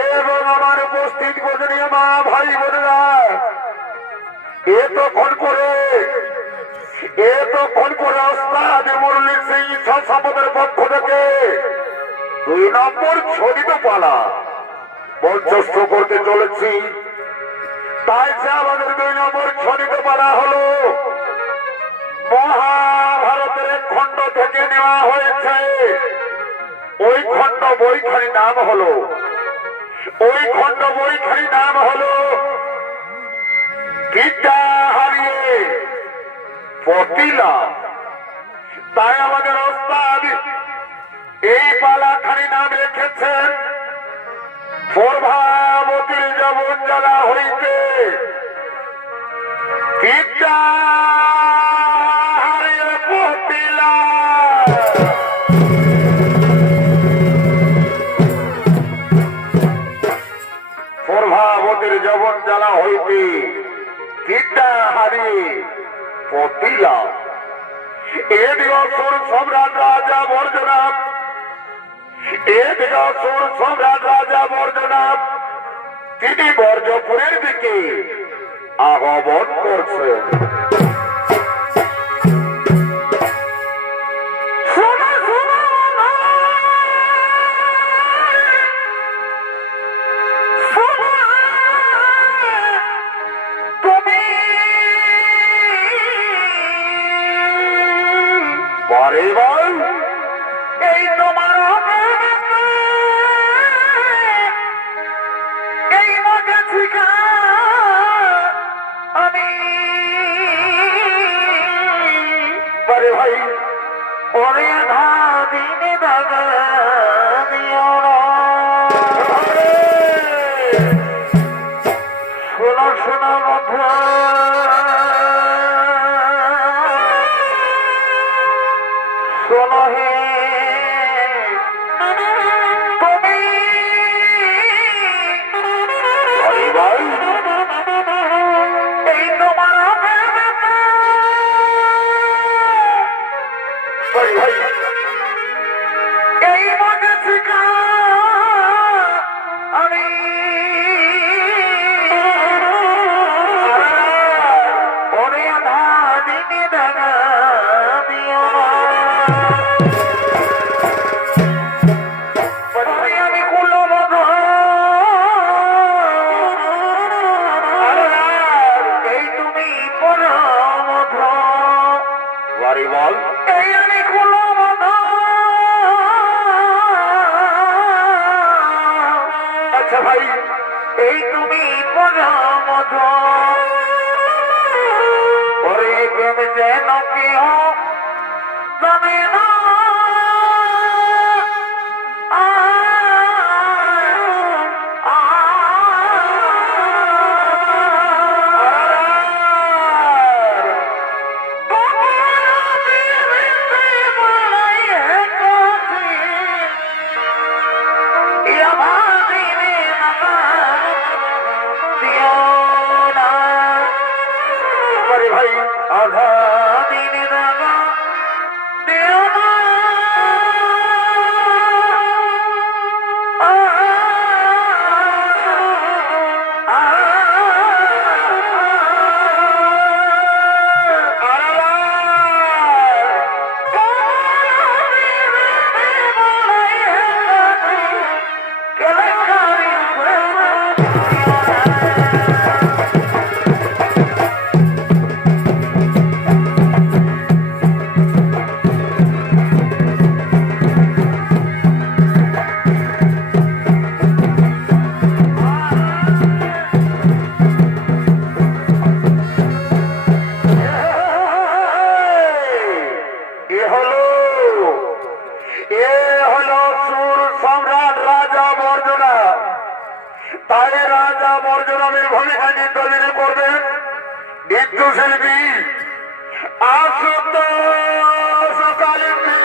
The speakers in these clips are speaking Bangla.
এবং আমার উপস্থিত গোজনীয় মা ভাই বোনেরা, এতক্ষণ করে ওস্তাদ মুরলী সিং সম্পদের পক্ষ থেকে 2 নম্বর ছড়িত পালা মঞ্চস্থ করতে চলেছি। তাই যে আমাদের 2 নম্বর ছড়িত পালা হলো মহাভারতের এক খণ্ড থেকে নেওয়া হয়েছে। ওই খণ্ড বইখানির নাম হলো বিদ্যা হারিয়ে পতিলা। তাই আমাদের ওস্তাদ এই পালাখানি নাম রেখেছেন প্রভাবতীর যবন জ্বালা হইতে বিদ্যা হারিয়ে পতিলা। প্রভাবতীর যবন জ্বালা হইতে বিদ্যা হারিয়ে পতিলা। এদিকে অসুর সম্রাট রাজা বর্জনাথ তিনি বর্জপুরের দিকে আগমন করছেন। এই তোমার এই মজা শিখা আমি বলে ভাই ওরে দিনে দাদা শোনা শোনা বন্ধু শোনো হে তুমি এই তোমার এই মনে শিখা আমি ওরে আধা দিনে দেখা দিও ভাই এই তুমি পরমধ ওরে প্রেম যেন কেহ জানে না ভাই আধা দিনে দাদা দেও না তাই রাজা বর্জনের ভূমিকা নির্ধারণ করবেন নৃত্যশিল্পী আশুতোষ কালিন্দী।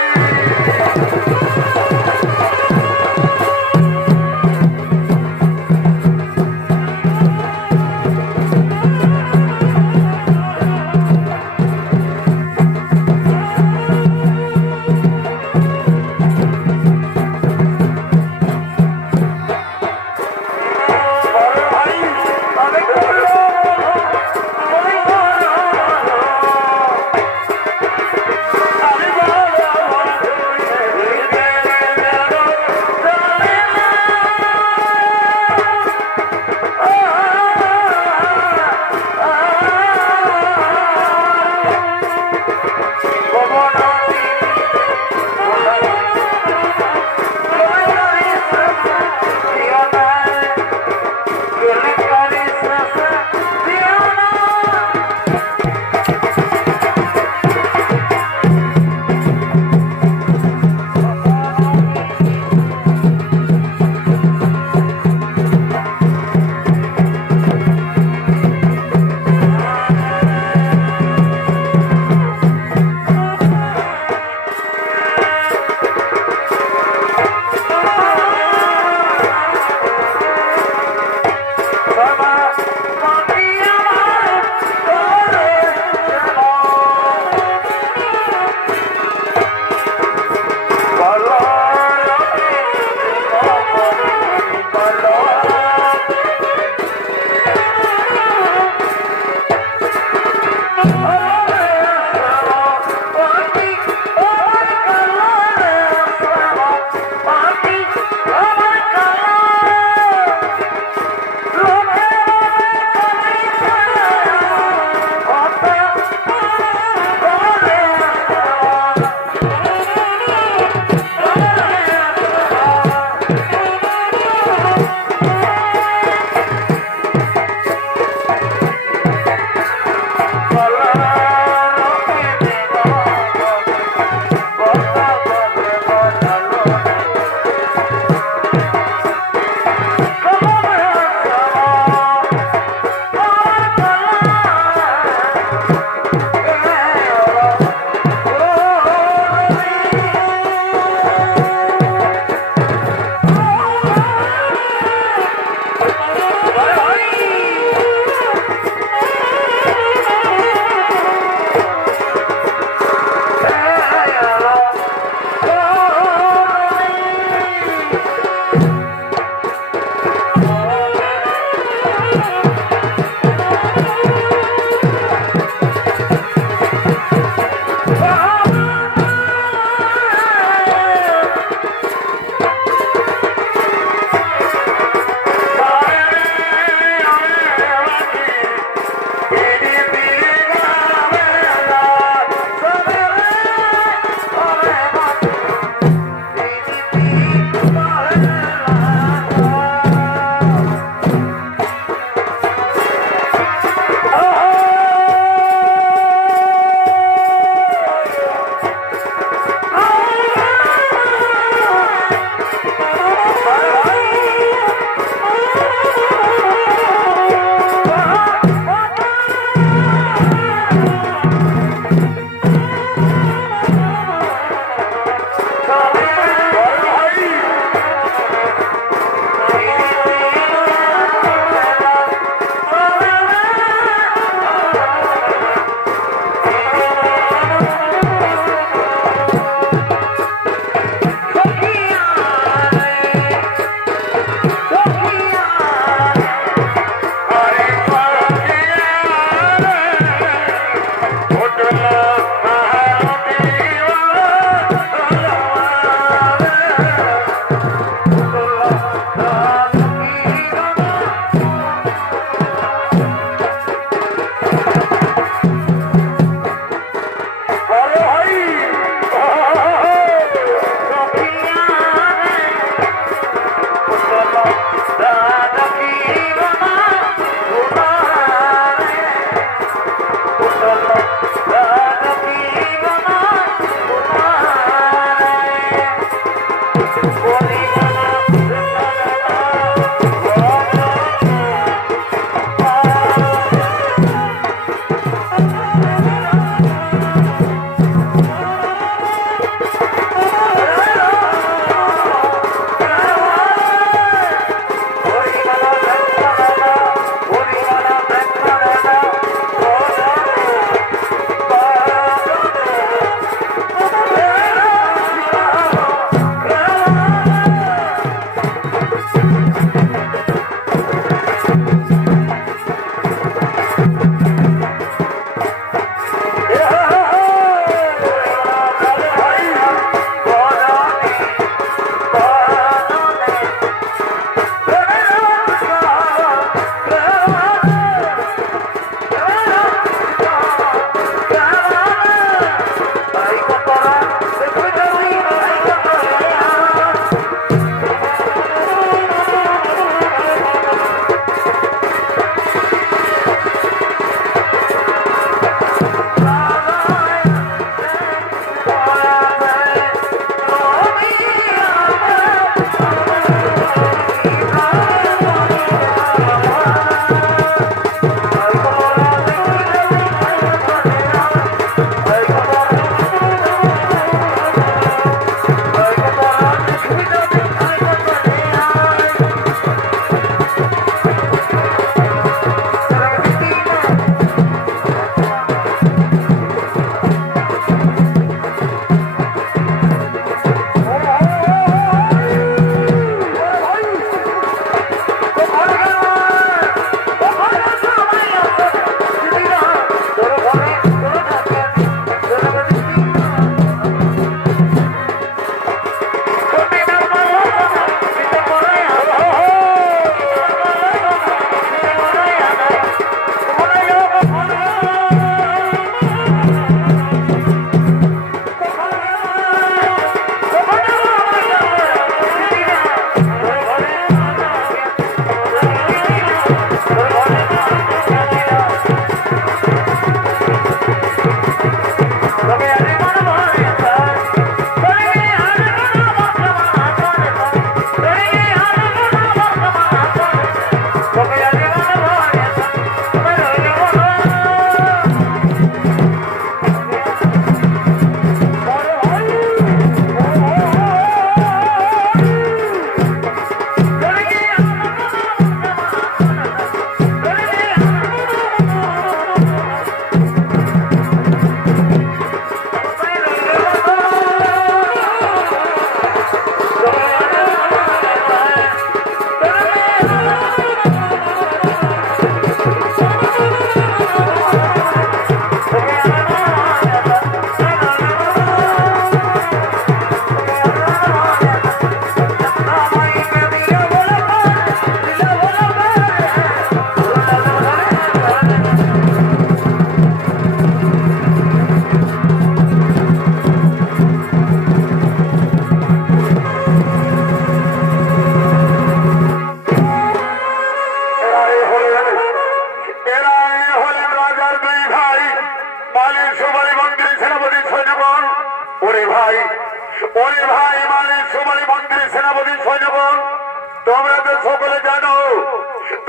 তো সকলে জানো,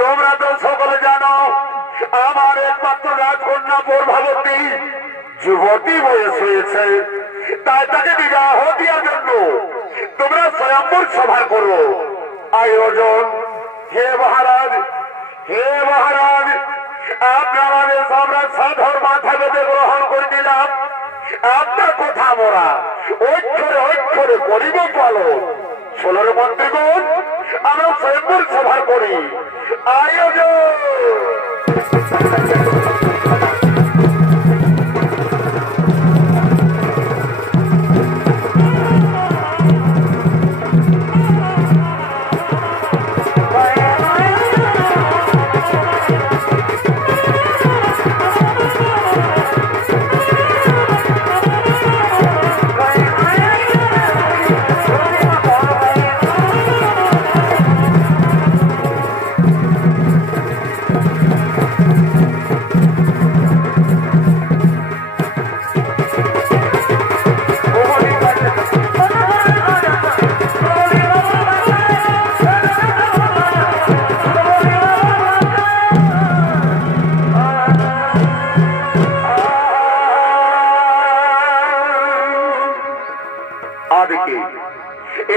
তোমরা তো সকলে জানো, আমার একমাত্র রাজকন্যা প্রভাবতী যুবতী বয়স হয়েছে, তাই তাকে বিবাহ দেওয়ার জন্য তোমরা স্বয়ম্বর সভা করো আয়োজন। হে মহারাজ, হে মহারাজ, আপনার আদেশ আমরা সাধর মাথা বেঁধে গ্রহণ করে নিলাম। আপনার কথা মোরা ঐক্যরে ঐক্যরে করিব পালন। 16 মন্ত্রীগণ, আমরা স্বয়ম্বর সভা করি আয়োজন।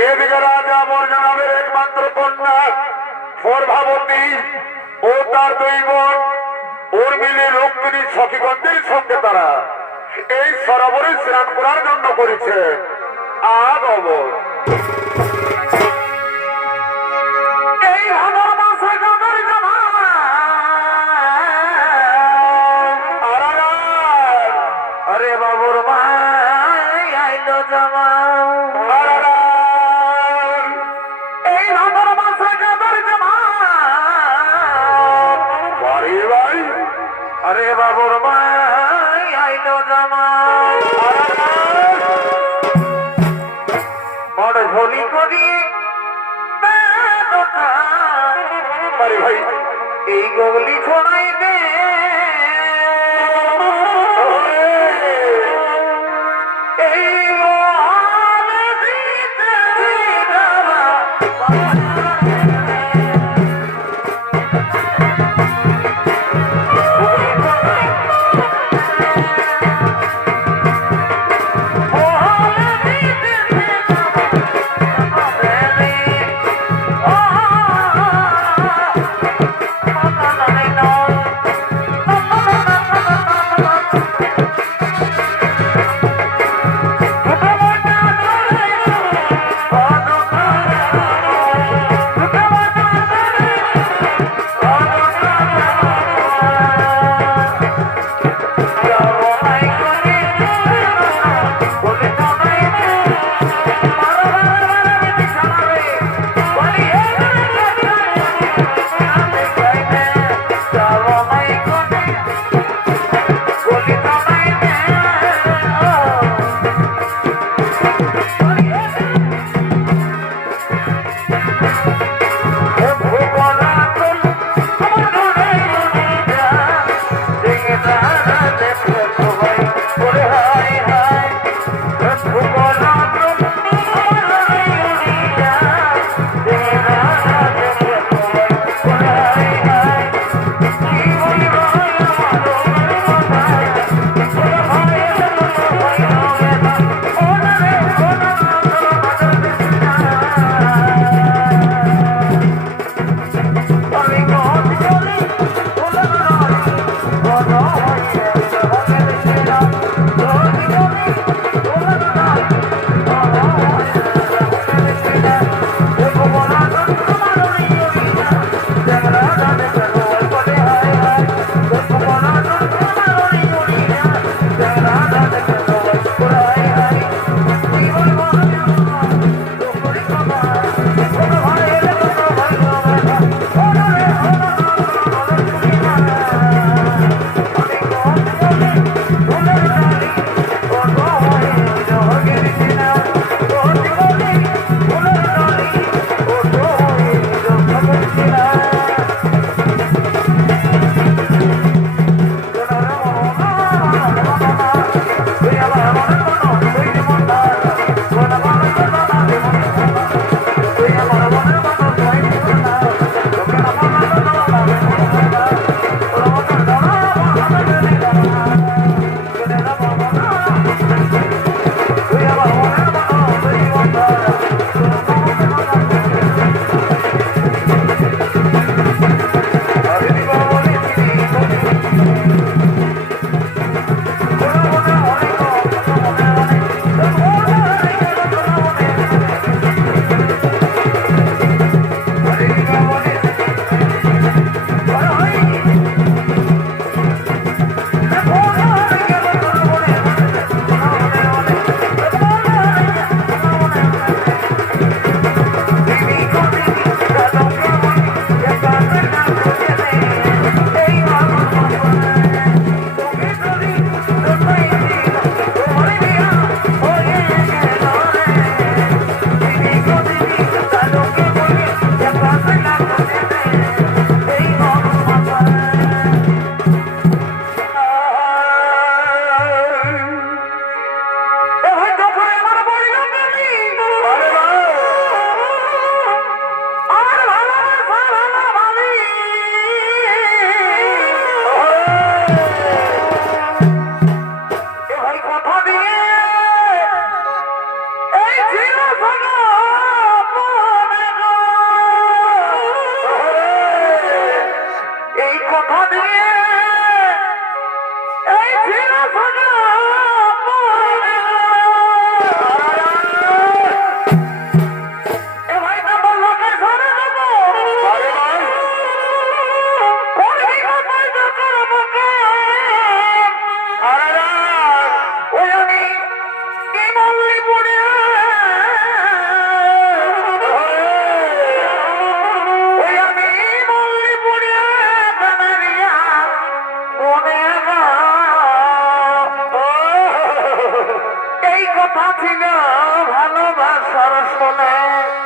এদিকে রাজা মর্যাদাবের একমাত্র কন্যা প্রভাবতী ও তার দুই বোন উর্মিলী রুক্মিণী সখীগণদের সঙ্গে তারা এই সরোবরে স্নান করার জন্য করেছে আগমন। এই ভাদর মাসে গদর জামা আরে বাবুর ভাই আইলো জামা। আরে বাবুর ভাই আইলো জামাই বড় ঝোলি করি আরে ভাই এই গগলি ছড়াই দে এই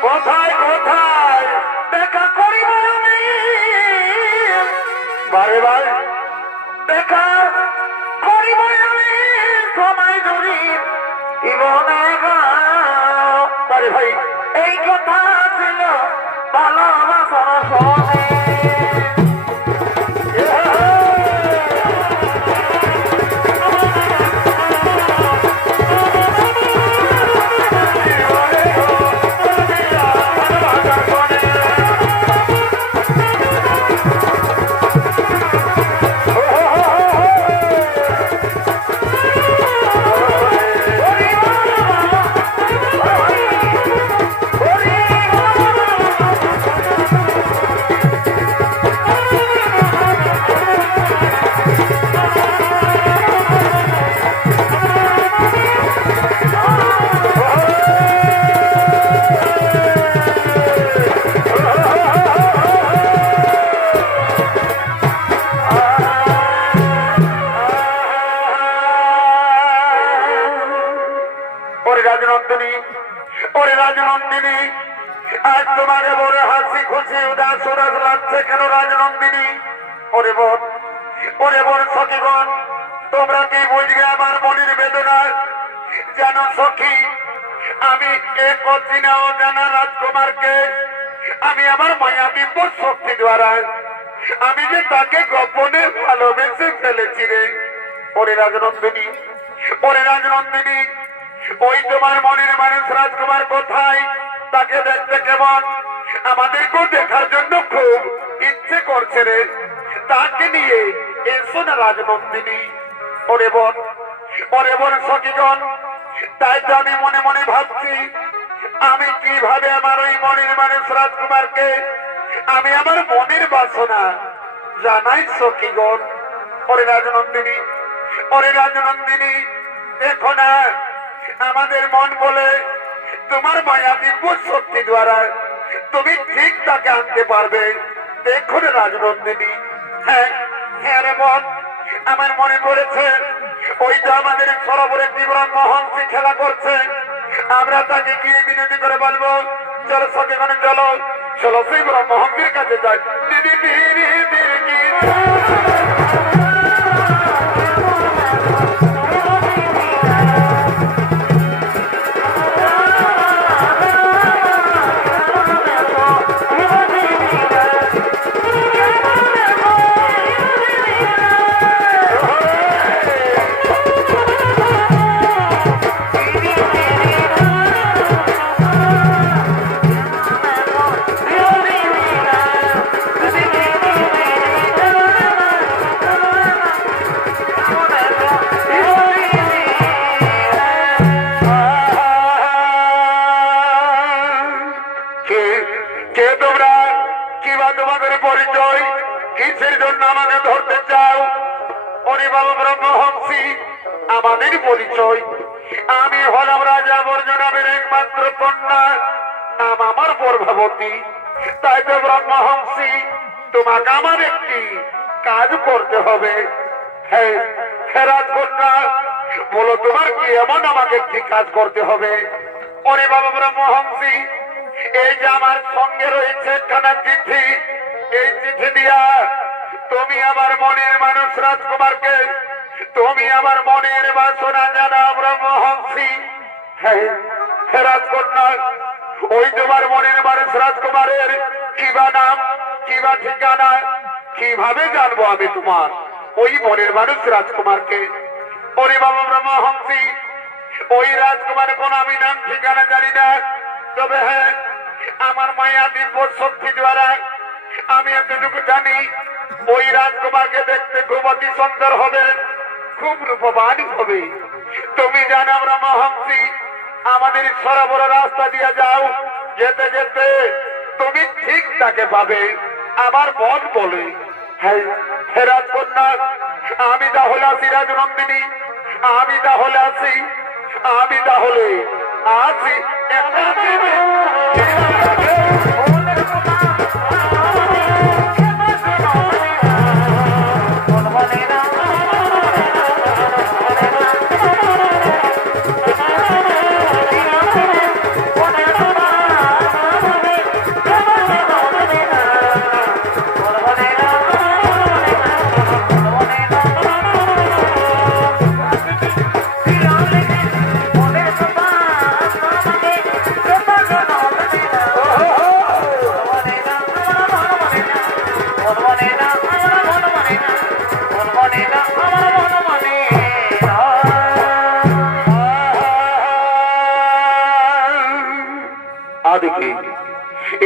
কোথায় কোথায় দেখা করিব আমি বারে বার দেখা করিব আমি সময় ধরি জীবনে বারে ভাই এই কথা ছিল ভালোবাসার শোনে রাজনন্দিনী আজ তোমাকে বড় হাসি খুশি উদাস উদাস লাগছে কেন রাজনন্দিনী? ওরে বোন সখীগণ, তোমরা কি বুঝবে আমার মনের বেদনা? জানো সখী, আমি এক অচেনা অজানা রাজকুমারকে আমি আমার মায়া দিব্য শক্তি দ্বারা আমি যে তাকে গোপনে ভালোবেসে ফেলেছি রে। ওরে রাজনন্দিনী, ওই তোমার মনের মানুষ রাজকুমার কোথায়? তাকে দেখতে কেমন? আমাদেরকেও দেখার জন্য খুব ইচ্ছে করছে রে। তাকে নিয়ে এসো না রাজনন্দিনী। ওরে বোন সখীগণ, তাই তো আমি মনে মনে ভাবছি আমি কিভাবে আমার ওই মনের মানুষ রাজকুমারকে আমি আমার মনের বাসনা জানাই সখীগণ। ওরে রাজনন্দিনী, দেখো না আমাদের মন বলে তোমার মায়া দিব্য শক্তি দ্বারা তুমি ঠিক তাকে আনতে পারবে। দেখো রে রাজনন্দিনী। হ্যাঁ রে বোন, আমার মনে পড়েছে ওই তো আমাদের সরোবরে তীব্র মহর্ষি খেলা করছে। আমরা তাকে গিয়ে বিনতি করে বলবো, চলো সখীগণ চলো সেই মহর্ষির কাছে যাই। কিসের জন্য আমাকে ধরতে চাও? ওরে বাবা ব্রহ্মহংসী, আমাদের পরিচয় আমি হলাম রাজা বর্জনাবের একমাত্র কন্যা, নাম আমার প্রভাবতী। তাই তো ব্রহ্মহংসী, তোমাকে আমার একটি কাজ করতে হবে। হ্যাঁ রাজকন্যা, বলো তোমার কি এমন আমাকে একটি কাজ করতে হবে? ওরে বাবা ব্রহ্মহংসী, এই যে আমার সঙ্গে রয়েছে একখানা চিঠি, এই চিঠি দিয়া তুমি আমার মনের মানুষ রাজকুমারকে, তুমি আমার মনের বাসনা জানা ব্রহ্মহংসী। হ্যাঁ রাজকন্যা, ওই তোমার মনের মানুষ রাজকুমারের কিবা নাম, কিবা ঠিকানা, কিভাবে জানবো আমি তোমার ওই মনের মানুষ রাজকুমারকে? ওরে বাবা ব্রহ্মহংসী, ওই রাজকুমারের কোন আমি নাম ঠিকানা জানি না, তবে হ্যাঁ আমার মায়া দিব্য শক্তি দ্বারা আমি এতটুকু জানি ওই রাজকুমারকে দেখতে খুব অতি সুন্দর হবে, খুব রূপবান হবে। তুমি জানো ব্রহ্মহংসী, আমাদের সরবর রাস্তা দিয়ে যাও, যেতে যেতে তুমি ঠিক তাকে পাবে। আমার মন বলে হ্যাঁ রাজকন্যা, আমি তাহলে আসি রাজনন্দিনী, আমি তাহলে আসি, আমি তাহলে আসি।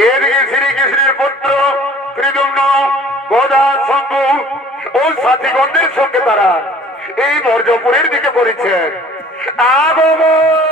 এদিকে শ্রীকৃষ্ণের পুত্র ত্রিদুম্ন, গদা, শঙ্কু ও সাথীগণের সঙ্গে তারা এই বর্জপুরের দিকে পড়েছেন। আগমন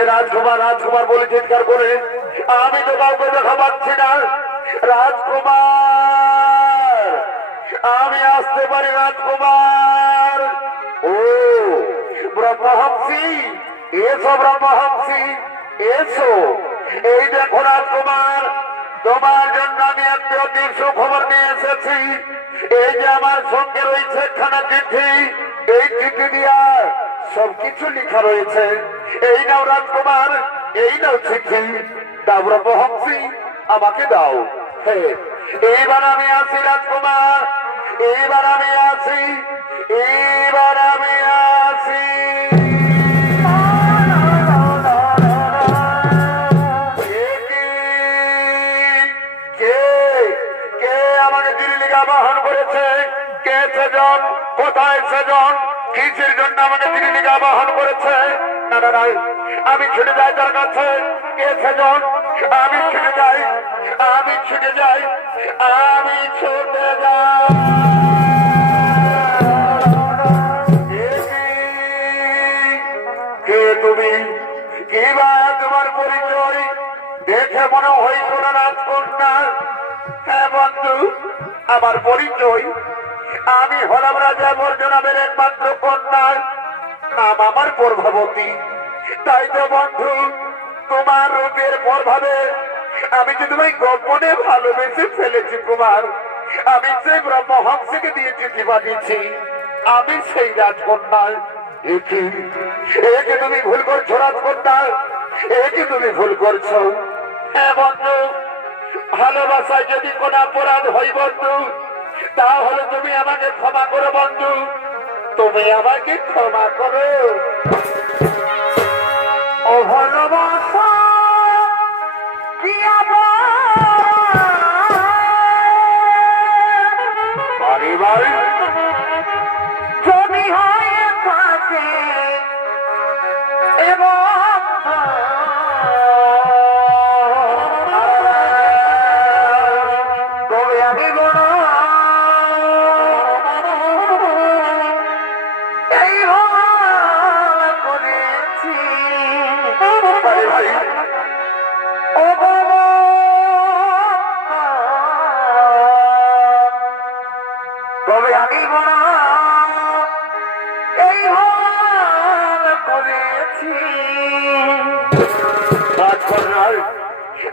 আমাকে রাজকুমার রাজকুমার বলে চিৎকার করে, আমি তো কাউকে দেখা পাচ্ছি না। রাজকুমার, আমি আসতে পারি রাজকুমার? ও ব্রহ্মহংসী, এসো ব্রহ্মহংসী, এসো। এই দেখো রাজকুমার, তোমার জন্য আমি একটা অতি সুখবর নিয়ে এসেছি। এই যে আমার সঙ্গে রয়েছে একখানা চিঠি, এই চিঠি দিয়া সবকিছু লেখা রয়েছে। এই নাও রাজকুমার, এই নাও চিঠি। দাও ব্রহ্মহংসী, আমাকে দাও। হ্যাঁ, এইবার আমি আসি রাজকুমার, এইবার আমি আসি, এইবার আমি আসি। বাহন করেছে কে? সেজন কোথায়? সেজন কিসের জন্য আমাকে জীবিকা বাহন করেছে? না না নাই, আমি ছুটে যাই তার কাছে। কে সেজন? আমি ছুটে যাই, আমি ছুটে যাই, আমি ছুটে যাই। কে তুমি? কি বা তোমার পরিচয়? দেখে মনে হইল না রাজকন্যা। হ্যাঁ বন্ধু, আমার পরিচয়, আমি হলাম রাজা বর্জনাবের একমাত্র কন্যা, নাম আমার প্রভাবতী। তাই তো বন্ধু, তোমার রূপের প্রভাবে আমি যে তোমায় গোপনে ভালোবেসে ফেলেছি কুমার। আমি সেই ব্রহ্মহংসকে দিয়ে চিঠি পাঠিয়েছি, আমি সেই রাজকন্যা। একে তুমি ভুল করছো রাজকন্যা, একে তুমি ভুল করছো। হ্যাঁ বন্ধু, ভালোবাসায় যদি কোন অপরাধ হয় বন্ধু, তাহলে তুমি আমাকে ক্ষমা করো বন্ধু, তুমি আমাকে ক্ষমা করো। ও ভালোবাসা কি আমার যদি হয় থাকে এবং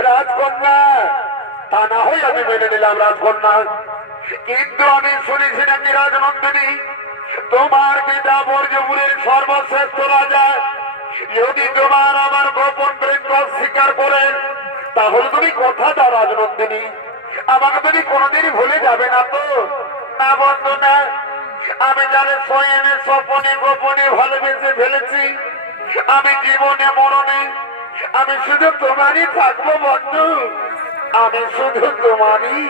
রাজকন্যা, তা না হয় আমি মেনে নিলাম রাজকন্যা, কিন্তু আমি শুনেছি নাকি রাজনন্দিনী তোমার পিতা বর্জপুরের সর্বশ্রেষ্ঠ রাজা। যদি তোমার আমার গোপন প্রেম স্বীকার করেন, তাহলে তুমি কথা দাও রাজনন্দিনী, আমাকে তুমি কোনোদিনই ভুলে যাবে না তো? না বন্ধু না, আমি যারে স্বয়নে স্বপনে গোপনে ভালোবেসে ফেলেছি, আমি জীবনে মরণে আমি শুধু তোমারই থাকবো বন্ধু, আমি শুধু তোমারই।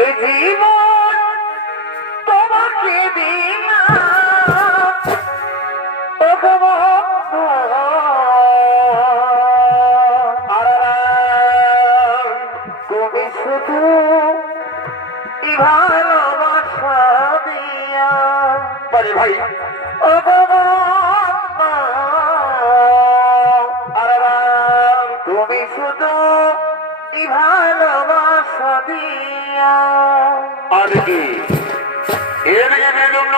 এই জীবন তোমাকে দিলাম, তুমি শুধু ভালোবাসা দিয়া বলে ভাই ও তুমি শুধু ভালোবাসা দিয়া। আর কি এদিকে বেদুন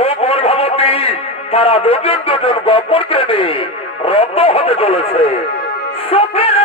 ও প্রভাবতী, তারা দুজন দুজন গোপন প্রেমে রত হতে চলেছে। সুখের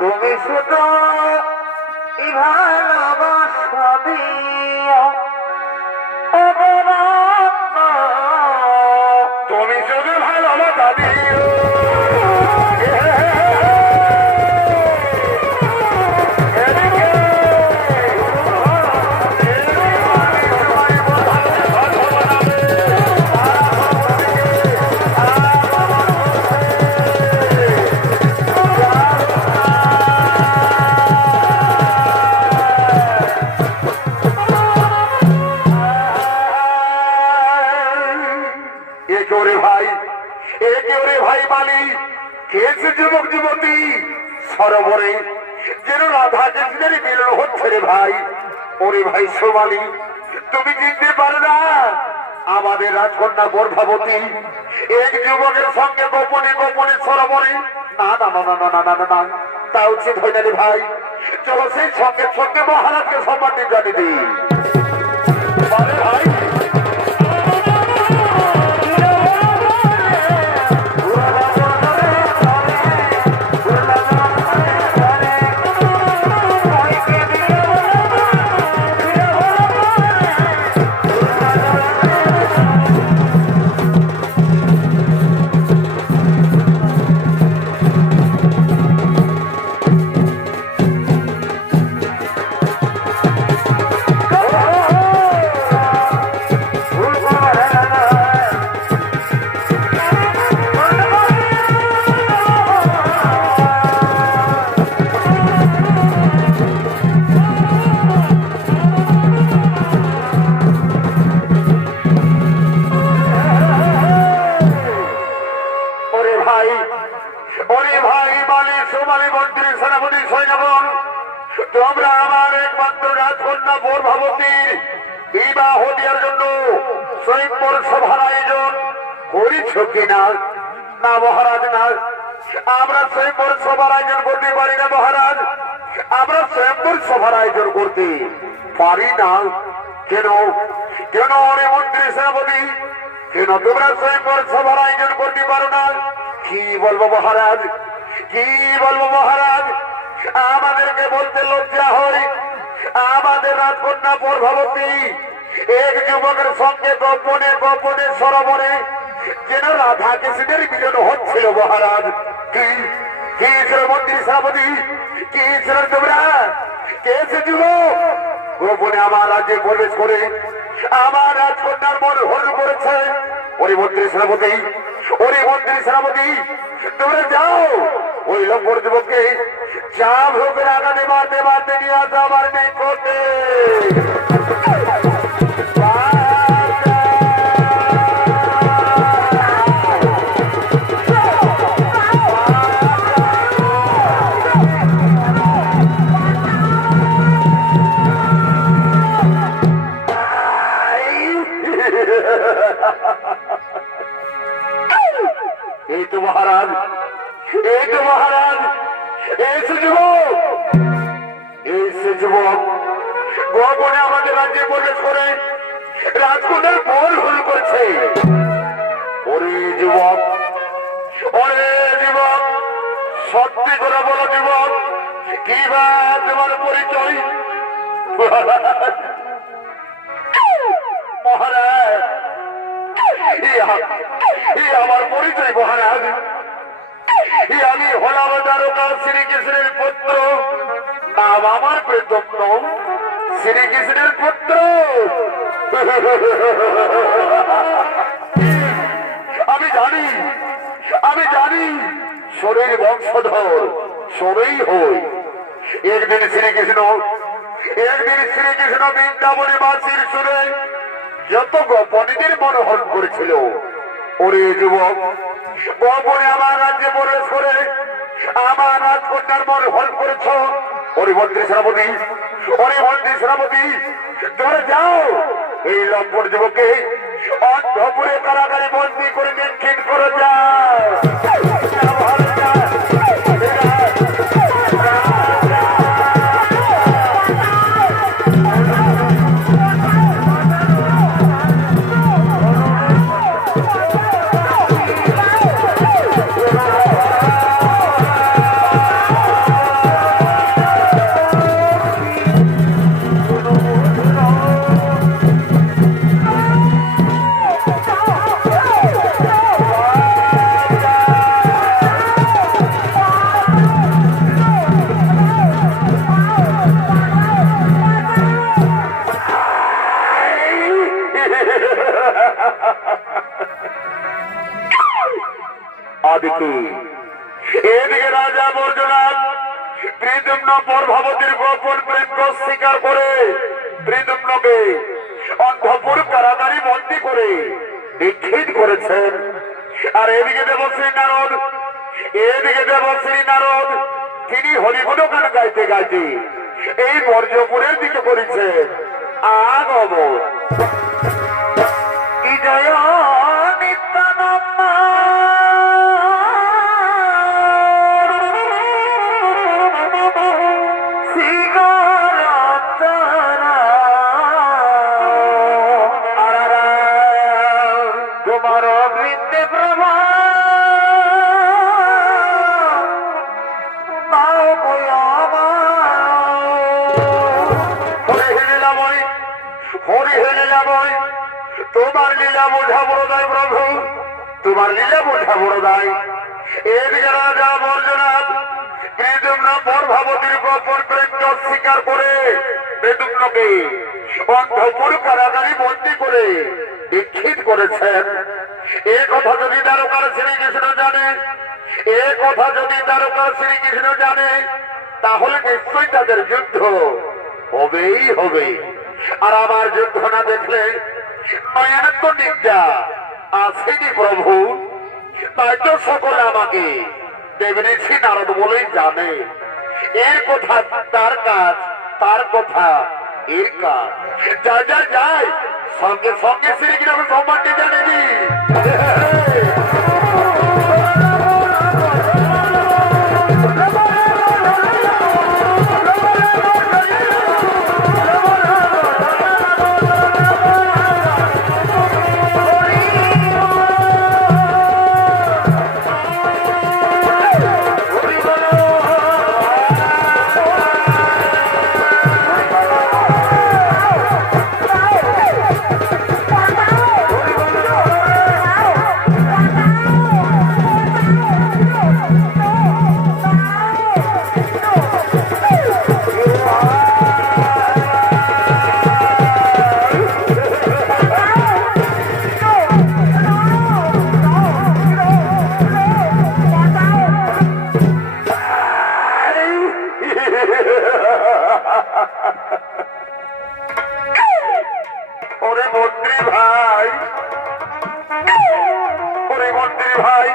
তুমি শুধু ভালোবাসা দিও, তুমি শুধু ভালোবাসা দিও। কেছে যুবক যুবতী সরোবরে যেন রাধা কৃষ্ণের মিলন হচ্ছে রে ভাই। ওরে ভাই সোমালি, তুমি চিনতে পারো না আমাদের রাজকন্যা গর্ভবতী এক যুবকের সঙ্গে গোপনে গোপনে সরোবরে? না না না না না না না না, তা উচিত হয় না রে ভাই। চলো সেই সঙ্গে সঙ্গে মহারাজকে সম্মানিত জানিয়ে দিই। ভাই তোমরা আমার একমাত্র রাজকন্যা গর্ভবতীর বিবাহ দেওয়ার জন্য স্বয়ংবর সভার আয়োজন করেছ কিনা? না মহারাজ, না, আমরা স্বয়ংবর সভার আয়োজন করতে পারি না মহারাজ। আমরা স্বয়ংবর সভার আয়োজন করতে পারি না। কেন কেন অরে মন্ত্রী সেনাপতি, কেন তোমরা স্বয়ংবর সভার আয়োজন করতে পারো না? কি বলবো মহারাজ, কি বলবো মহারাজ? আমাদেরকে বলতে লজ্জা হয় আমাদের রাজকন্যা গর্ভবতী এক যুবকের সঙ্গে গোপনে গোপনে সরোবরে যেন রাধা কৃষ্ণের মিলন হচ্ছিল মহারাজ। কি কি ছিল মন্ত্রী সেনাপতি, কি ছিল তোমরা? কে সে যুবক গোপনে আমার রাজ্যে প্রবেশ করে আমার রাজকন্যার মন হরণ করেছে? ওরে মন্ত্রী সেনাপতি, ওরে মন্ত্রী সেনাপতি, তোমরা যাও ওই লম্বর যুবককে যা ভোগের আগানে মারতে মারতে নিয়ে আসা আমার নেই করতে। এই তো মহারাজ, এই তো মহারাজ, এই সে যুবক, এই সে যুবক গোপনে আমাদের রাজ্যে প্রবেশ করে রাজকন্যার বল ভুল করছে। ওরে যুবক, ওরে যুবক, সত্যি করে বলো যুবক, কি বা তোমার পরিচয়? মহারাজ, আমার পরিচয় মহারাজ, আমি হলাম দ্বারকার শ্রীকৃষ্ণের পুত্র, নাম আমার প্রদ্যুম্ন, শ্রীকৃষ্ণের পুত্র। আমি জানি, আমি জানি শরীর বংশধর সরেই হই। একদিন শ্রীকৃষ্ণ, একদিন শ্রীকৃষ্ণ বৃন্দাবনে বাসির সুরে যত গোপনীদের মনোহরণ করেছিল। ওরে যুবক, গোপনে আমার রাজ্যে প্রবেশ করে আমার রাজকন্যার মনোহরণ করেছ। ওরে মন্ত্রী সেনাপতি, ওরে মন্ত্রী সেনাপতি, ধরে যাও এই লম্বর যুবককে অন্ধপুরে কারাগারে বন্দী করে নিক্ষেপ করে যাও। এদিকে রাজা বর্জনাথ ত্রিদুম্ন গর্ভবতীর গোপন প্রেমকে স্বীকার করে ত্রিদুম্নকে অন্ধপুর কারাগারে বন্দী করে নিক্ষেপ করেছেন। আর এদিকে দেবশ্রী নারদ এদিকে দেবশ্রী নারদ তিনি হরিগুণগান গাইতে গাইতে এই বর্জপুরের দিকে করেছেন আগমন। জয় নিত্যানন্দ তোমার বৃন্দে প্রভা হরি হে লীলাময়, তোমার লীলা বোঝা বড়দায় প্রভু, তোমার লীলা বোঝা বড়দায়। এদিকে রাজা বর্জনাথ বিদুম্ন পরভাবতীর গোপন প্রেমকে অস্বীকার করে বিদুম্নকে অন্ধপুর কারাগারে বন্দী করে দীক্ষিত করেছেন। এ কথা যদি দ্বারকার শ্রীকৃষ্ণ জানে, এ কথা যদি দ্বারকার শ্রীকৃষ্ণ জানে, তাহলে নিশ্চয়ই তাদের যুদ্ধ হবেই হবে। আর আমার যুদ্ধ না দেখলে নয়নাত্ম নিন্দা আসেনি প্রভু। তাই তো সকলে আমাকে দেবঋষি নারদ বলেই জানে। এর কথা তার কাজ, তার কথা এর কাজ। যা যা যায় সঙ্গে সঙ্গে শ্রীকৃষ্ণ সম্মানটি জানেনি। ওরে মন্ত্রী ভাই, ওরে মন্ত্রী ভাই,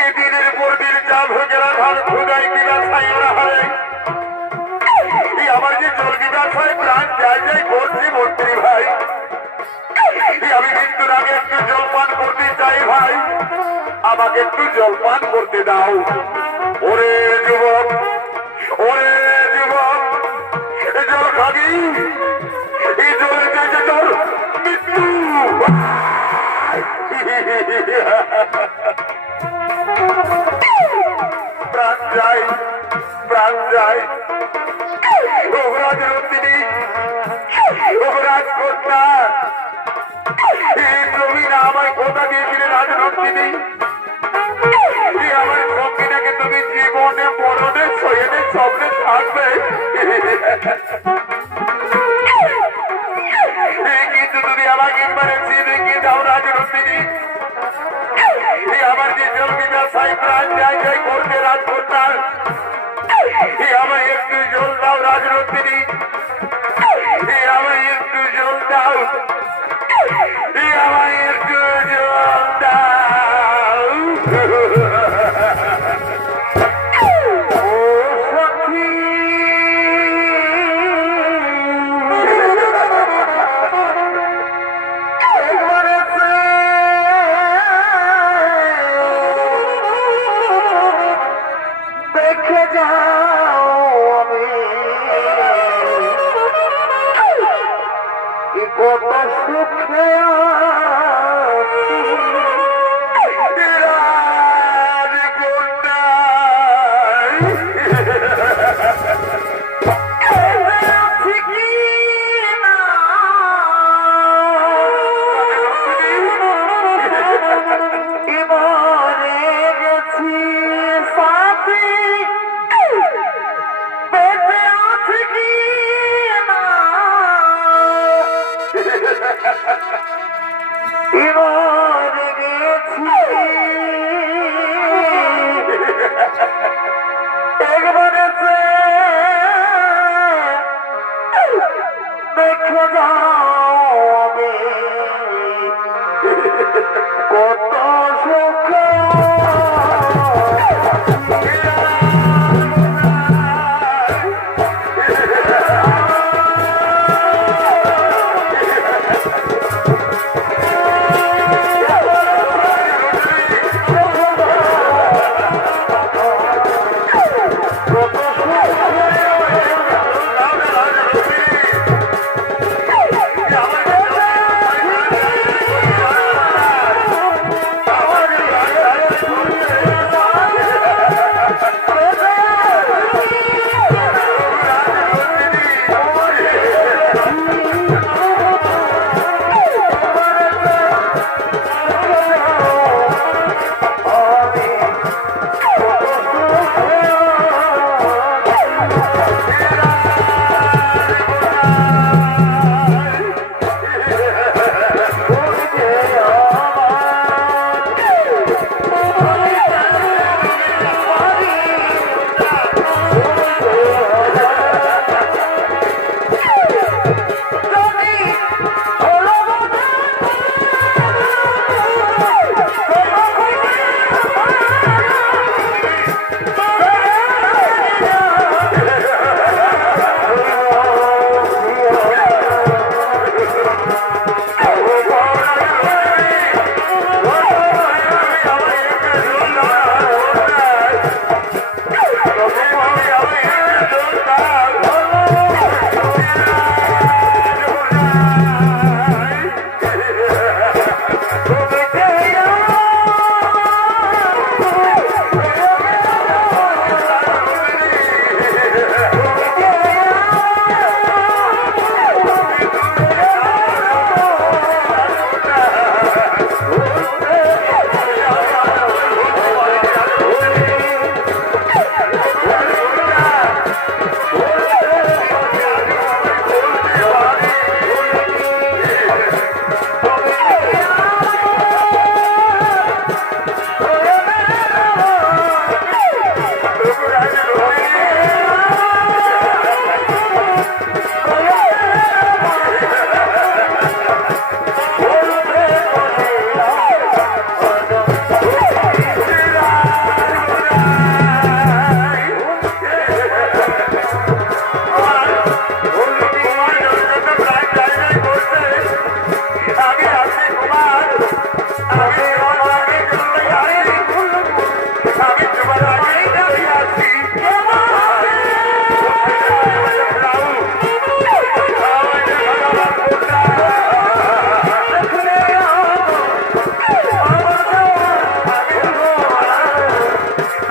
এই দিনের পর দিন যা ভোগের আধার খুদাই বিনা ছাই ওরা হারে। আমার যে জল বিবাস হয় প্রাণ যাই যাই করছি মন্ত্রী ভাই। আমি মৃত্যুর আগে একটু জলপান করতে চাই ভাই, আমাকে একটু জলপান করতে দাও। ওরে যুবক, ওরে যুবক, জল খাবি? এই জলে দেখে তোর মৃত্যু। প্রাণ যায়, প্রাণ যায়। রাজরত্নী, রাজকন্যা, এই প্রবীণ আমার কথা দিয়েছিলেন রাজরত্নী। আমার সঙ্গীটাকে তুমি জীবনে মরণে শরীরে স্বপ্নে থাকবে, কিন্তু তুমি আমাকে একবারে চিনে কি দাও রাজরত্নী। আমার যে জলবিদা সাই প্রাণ যাই যাই করতে রাজকন্যা, আমার একটু জল দাও রাজরত্নী, আমার একটু জল দাও, আমার একটু জল দাও। দেখে যাও আমি কত সুখে একবারে দেখে যাও আমি কত সুখ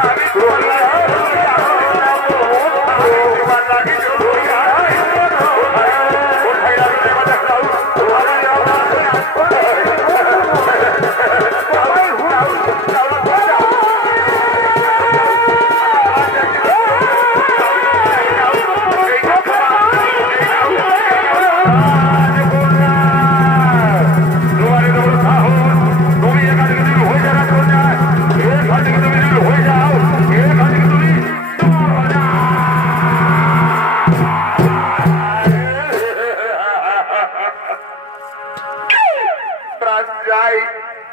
আমি তোমার লাগে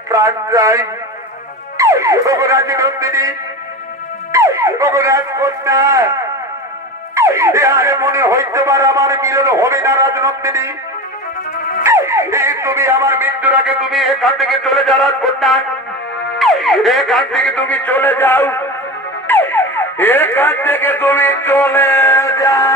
প্রাণ যাই রাজনন্দিনী রাজকন্যা আরে মনে হইতে পারে আমার মিলন হবে না রাজনন্দিনী তুমি আমার মৃত্যুর আগে তুমি এখান থেকে চলে যাও রাজকন্যা এখান থেকে তুমি চলে যাও এখান থেকে তুমি চলে যাও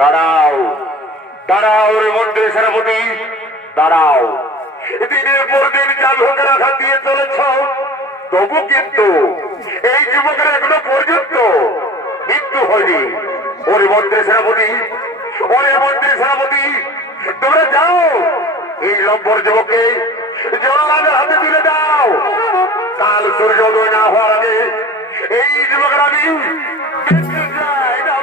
দাঁড়াও দাঁড়াও রে মন্ত্রী সেনাপতি দাঁড়াও দিনের পর দিন যা লোকের আঘাত দিয়ে চলেছ তবু কিন্তু এই যুবকের এখনো পর্যন্ত মৃত্যু হয়নি ওরে মন্ত্রী সেনাপতি তোমরা যাও এই লম্বর যুবককে জনগণের হাতে তুলে দাও কাল সূর্যোদয় না হওয়ার আগে এই যুবকের আমি মৃত্যু চাই না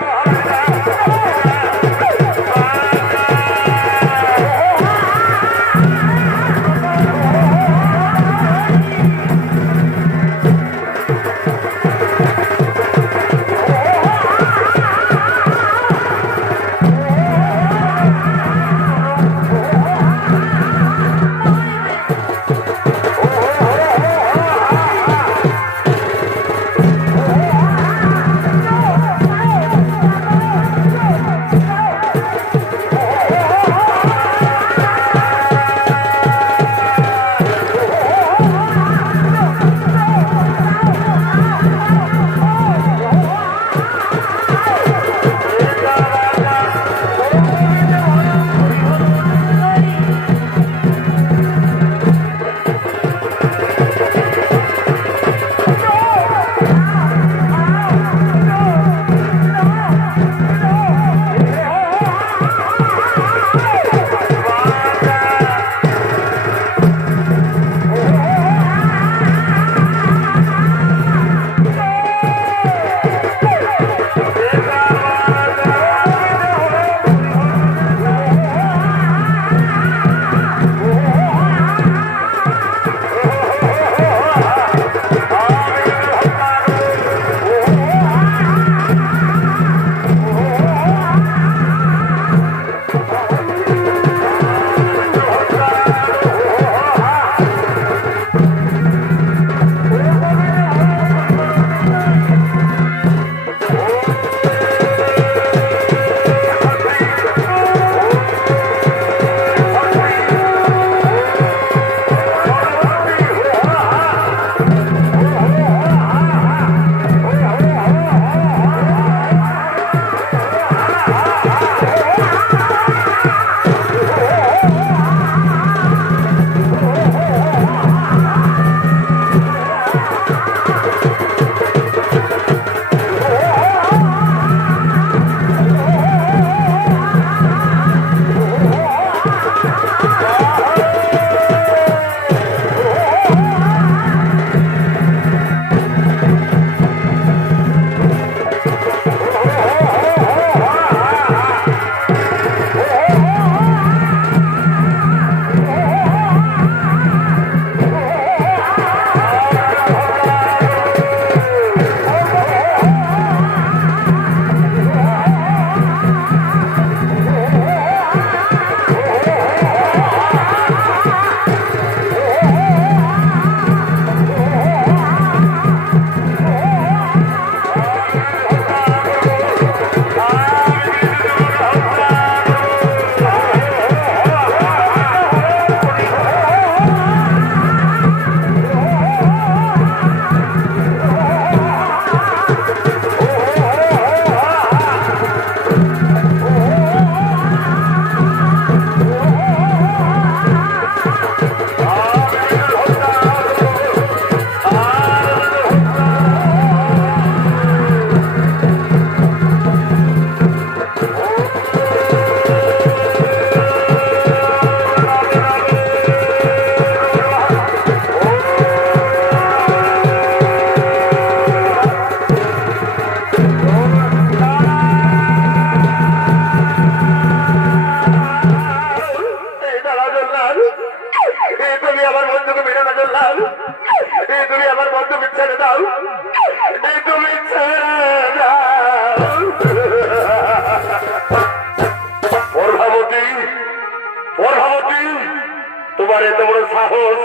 তোমার এত বড় সাহস,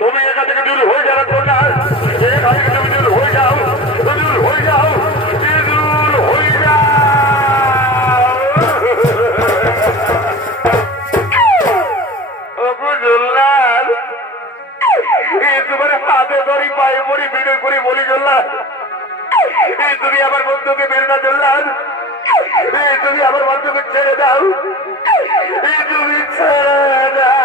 তুমি এখান থেকে দূর হয়ে যাওয়ার জন্য এখান থেকে তুমি দূর হয়ে যাও, দূর হয়ে যাও, দূর হয়ে যাও। জল্লাদ, তোমার হাতে ধরি পায়ে পড়ি বিনয় করে বলি জল্লাদ, তুমি আমার বন্ধুকে বের না জল্লাদ, তুমি আমার বন্ধুকে ছেড়ে দাও, তুমি ছেড়ে দাও।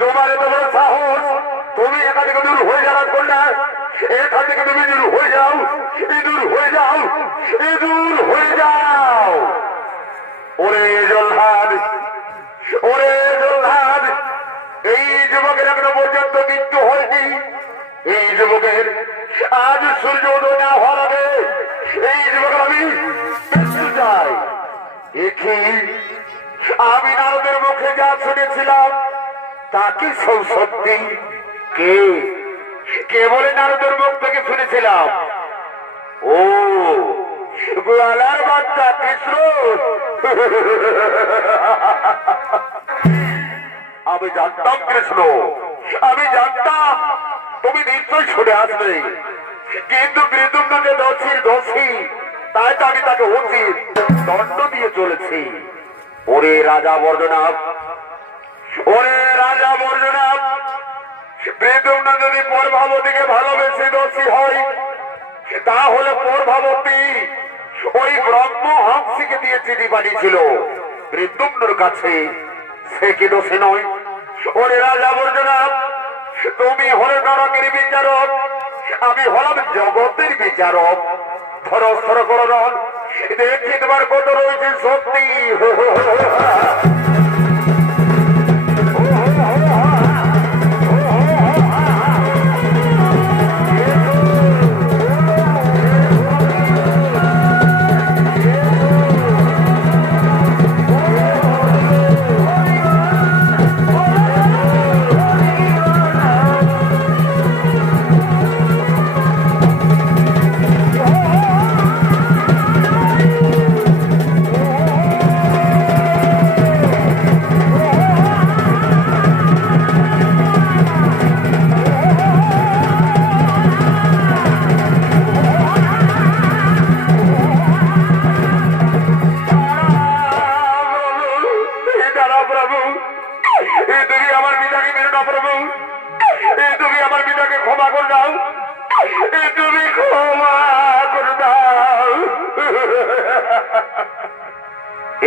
তোমার এত বড় সাহস, তুমি এখান থেকে দূর হয়ে যাওয়ার কন্যা, এখান থেকে তুমি দূর হয়ে যাও, দূর হয়ে যাও, দূর হয়ে যাও। ওরে জল্লাদ, ওরে জল্লাদ, এই যুবকের এখনো পর্যন্ত মৃত্যু হয়নি। এই যুবকের আজ সূর্য উদয় না হওয়ার আগে এই যুবকের আমি মৃত্যু চাই। দেখি আমি নারদের মুখে যা শুনেছিলাম তা কি সব সত্যি? কে কে বলে নারদের মুখ থেকে শুনেছিলাম? ও গোয়ালার বাচ্চা কৃষ্ণ। আমি জানতাম কৃষ্ণ, আমি জানতাম তুমি নিশ্চয়ই ছুটে আসবে, কিন্তু বিদ্যুৎ যে দোষীর দোষী, তাই তো আমি তাকে উচিত দণ্ড দিয়ে চলেছি। ওরে রাজা বর্জনাভ, ওরে রাজা বর্জনাভ, বিদ্যুৎ যদি পরভাবতীকে ভালোবেসে দোষী হয়, তাহলে পরভাবতী ওই ব্রহ্ম হংসীকে দিয়ে চিঠি পাঠিয়েছিল বিদ্যুৎর কাছে। সে কি দোষী নয়? ওরে রাজা বর্জনাথ, তুমি হলে নরকের বিচারক, আমি হলাম জগতের বিচারক। ধরো ধরো করো, দেখি তোমার কত রয়েছে শক্তি।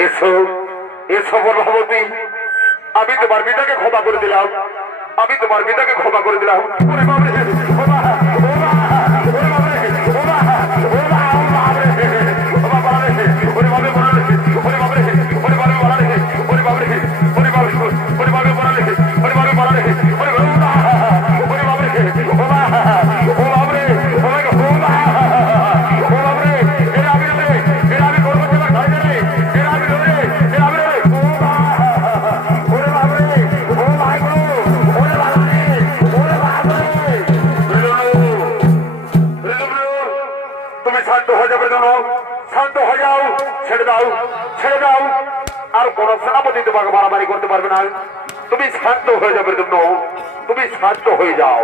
এসো এসো ভগবতী, আমি তোমার পিতাকে ক্ষমা করে দিলাম, আমি তোমার পিতাকে ক্ষমা করে দিলাম। ওরে বাবা রে, ও মা, ও মা, ওরে বাবা রে, ও মা, ও মা, ও মা রে, ও মা বাবা রে, ওরে বাবা বলা রে, ওরে বাবা রে, ওরে বাবা বলা রে, ওরে বাবা রে, ওরে বাবা, ওরে বাবা বলা রে, ওরে বাবা বলা রে, ওরে বাবা, ওরে বাবা রে, ও মা, ও বাবা রে, ও মা, ও মা, ও বাবা রে, এরা আমি রে, এরা আমি করব তোমার ঘরে রে, এরা আমি রে, এরা আমি রে, ও মা, ওরে বাবা রে, ও মা গো, ওরে বাবা রে, ওরে বাবা রে। তুমি শান্ত হয়ে যাবে, জানো, শান্ত হয়ে যাও, ছেড়ে দাও, ছেড়ে দাও, আর কোন সেনাপতি তোমাকে মারামারি করতে পারবে না। তুমি শান্ত হয়ে যাবে, জন্য তুমি শান্ত হয়ে যাও।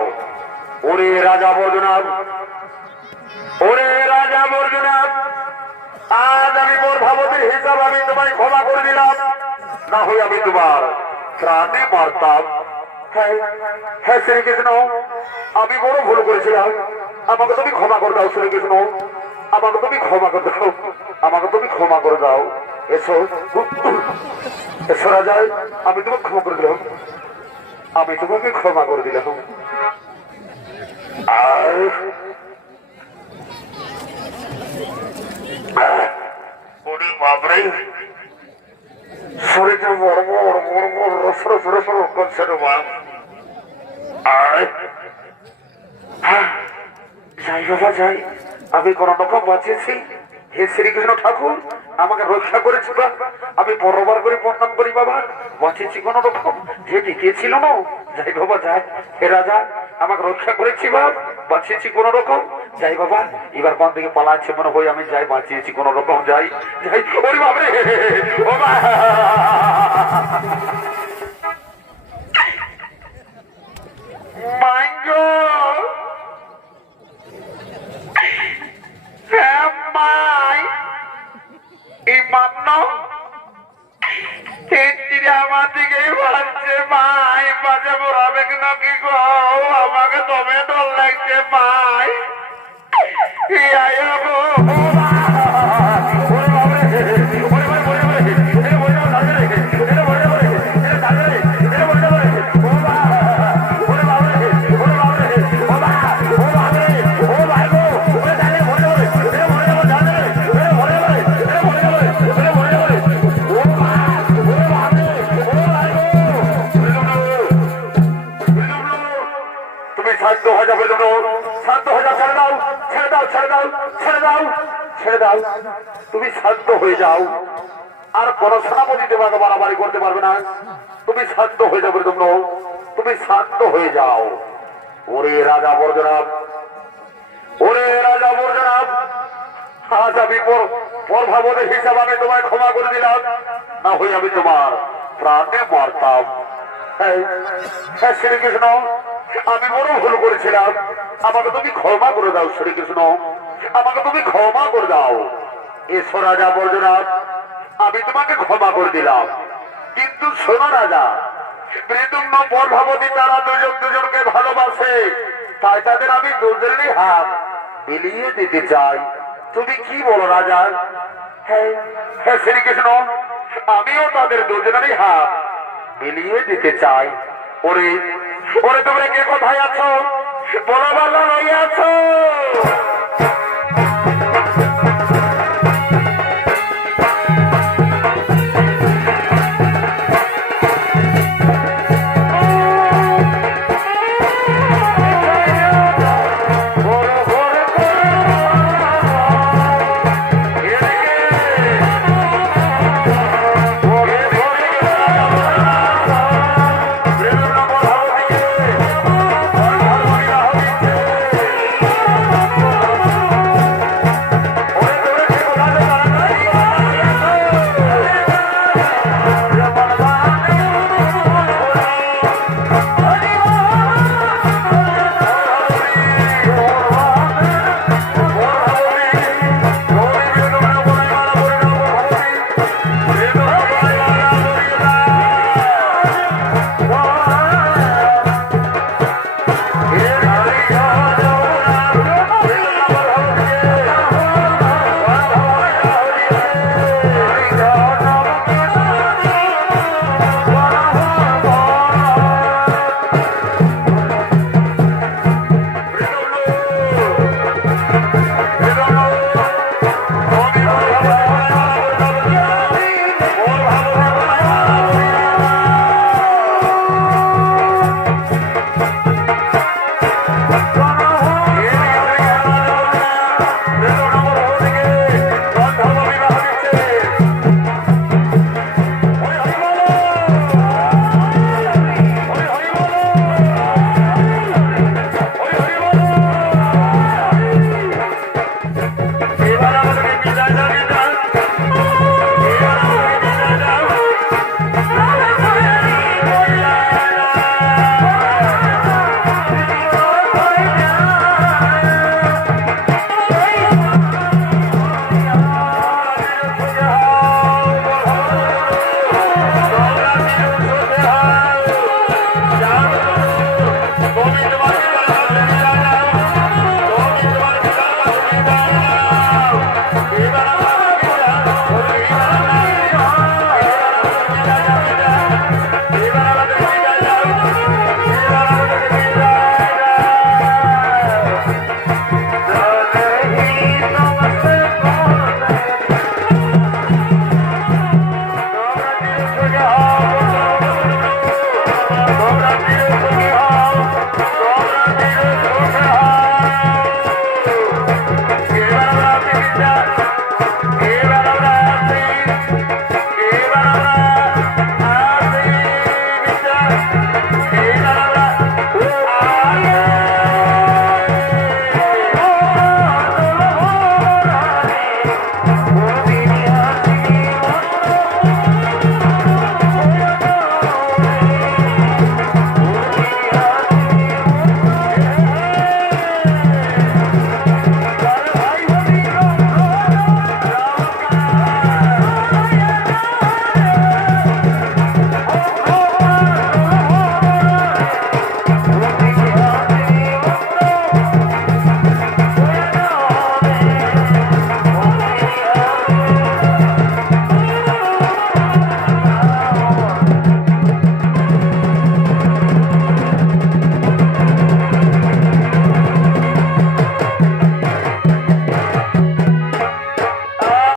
ওরে রাজা বর্জনাথ, ওরে রাজা বর্জনাথ, আজ আমি মোর ভাবতির হিসাব আমি তোমায় ক্ষমা করে দিলাম, না হয়ে আমি তোমার প্রাণে মারতাম। হ্যাঁ শ্রীকৃষ্ণ, আমি বড় ভুল করেছিলাম, আমাকে তুমি ক্ষমা করে দাও। শ্রীকৃষ্ণ, আমাকে তুমি ক্ষমা করে দাও, আমাকে তুমি ক্ষমা করে দাও। এসো এসো রাজা, আমি তোমাকে ক্ষমা করে দিলাম, আমি তোমাকে ক্ষমা করে দিলাম। আর ওরে বাপরে, শরীরটা বড় বড় বড় বড় রসর রসর করছে রে বাপ। যাই বাবা যাই, আমি কোন রকম বাঁচিয়েছি। হে শ্রীকৃষ্ণ ঠাকুর, আমাকে রক্ষা করেছি বা, আমি বড়বার করে প্রণাম করি বাবা, বাঁচিয়েছি কোন রকম, যে দিতেছিল না। যাই বাবা যাই, হে রাজা আমাকে রক্ষা করেছি বাপ, বাঁচিয়েছি কোন রকম। যাই বাবা, এবার কোন দিকে পালাচ্ছে মনে হয়, আমি যাই, বাঁচিয়েছি কোন রকম, যাই যাই। ওরে বাপরে, ও মা, আমার দিকে ভাবছে মাই, বাজে বরাবে নাকি গো, আমাকে দমে ডর লাগছে মাই। শান্ত হয়ে যাবে, শান্ত হয়ে যাও, ছেড়ে দাও, ছেড়ে দাও, ছেড়ে দাও, ছেড়ে দাও, ছেড়ে দাও, তুমি শান্ত হয়ে যাও। আর কোন সেনাপতি তোমাকে মারামারি করতে পারবে না, তুমি শান্ত হয়ে যাবে, তুমি শান্ত হয়ে যাও। ওরে রাজা বর্জনাথ, ওরে রাজা বর্জনাথ, আজ আমি পরভাবতের হিসাব আমি তোমায় ক্ষমা করে দিলাম, না হয়ে আমি তোমার প্রাণে মারতাম। হ্যাঁ শ্রীকৃষ্ণ, আমি বড় ভুল করেছিলাম, আমাকে তুমি ক্ষমা করে দাও। শ্রীকৃষ্ণ, আমাকে তুমি ক্ষমা করে দাও। এসো রাজা বর্জনাথ, আমি তোমাকে ক্ষমা করে দিলাম, কিন্তু শোনো রাজা, প্রীতম্য পরভাবতী তারা দুজন দুজনকে ভালোবাসে, তাই তাদের আমি দুজনেরই হাত মিলিয়ে দিতে চাই। তুমি কি বলো রাজা? হ্যাঁ হ্যাঁ শ্রীকৃষ্ণ, আমিও তাদের দুজনেরই হাত মিলিয়ে দিতে চাই। ওরে ওরে তোমরা কে কোথায় আছো? বলো বলো রই আছো।